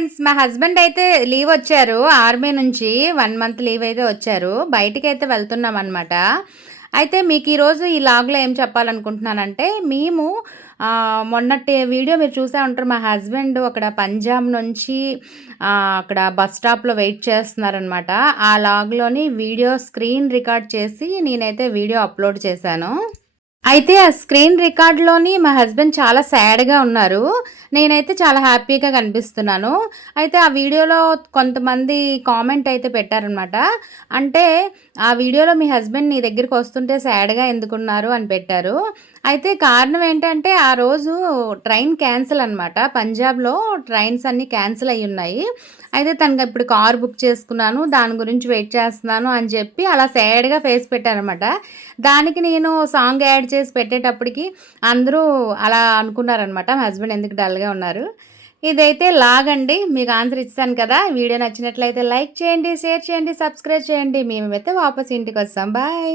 Friends మా husband అయితే leave వచ్చారు. ఆర్మీ నుంచి వన్ మంత్ లీవ్ అయితే వచ్చారు. బయటికి అయితే వెళ్తున్నాం అనమాట అయితే మీకు ఈరోజు ఈ లాగ్లో ఏం చెప్పాలనుకుంటున్నానంటే మేము మొన్నటి వీడియో మీరు చూసే ఉంటారు. మా హస్బెండ్ అక్కడ పంజాబ్ నుంచి అక్కడ బస్ స్టాప్లో వెయిట్ చేస్తున్నారనమాట ఆ లాగ్లోని వీడియో స్క్రీన్ రికార్డ్ చేసి నేనైతే వీడియో అప్లోడ్ చేశాను. అయితే ఆ స్క్రీన్ రికార్డ్లోని మా హస్బెండ్ చాలా సాడ్గా ఉన్నారు. నేనైతే చాలా హ్యాపీగా కనిపిస్తున్నాను. అయితే ఆ వీడియోలో కొంతమంది కామెంట్ అయితే పెట్టారనమాట అంటే ఆ వీడియోలో మీ హస్బెండ్ నీ దగ్గరికి వస్తుంటే సాడ్గా ఎందుకున్నారు అని పెట్టారు. అయితే కారణం ఏంటంటే ఆ రోజు ట్రైన్ క్యాన్సిల్ అనమాట పంజాబ్లో ట్రైన్స్ అన్నీ క్యాన్సిల్ అయ్యి ఉన్నాయి. అయితే తనకి ఇప్పుడు కార్ బుక్ చేసుకున్నాను. దాని గురించి వెయిట్ చేస్తున్నాను అని చెప్పి అలా సాడ్గా ఫేస్ పెట్టారనమాట దానికి నేను సాంగ్ యాడ్ చేసి పెట్టేటప్పటికి అందరూ అలా అనుకున్నారనమాట. మా హస్బెండ్ ఎందుకు డల్గా ఉన్నారు? ఇదైతే లాగండి మీకు ఆన్సర్ ఇస్తాను కదా. వీడియో నచ్చినట్లయితే లైక్ చేయండి షేర్ చేయండి సబ్స్క్రైబ్ చేయండి. మేమైతే వాపస్ ఇంటికి వస్తాం. బాయ్!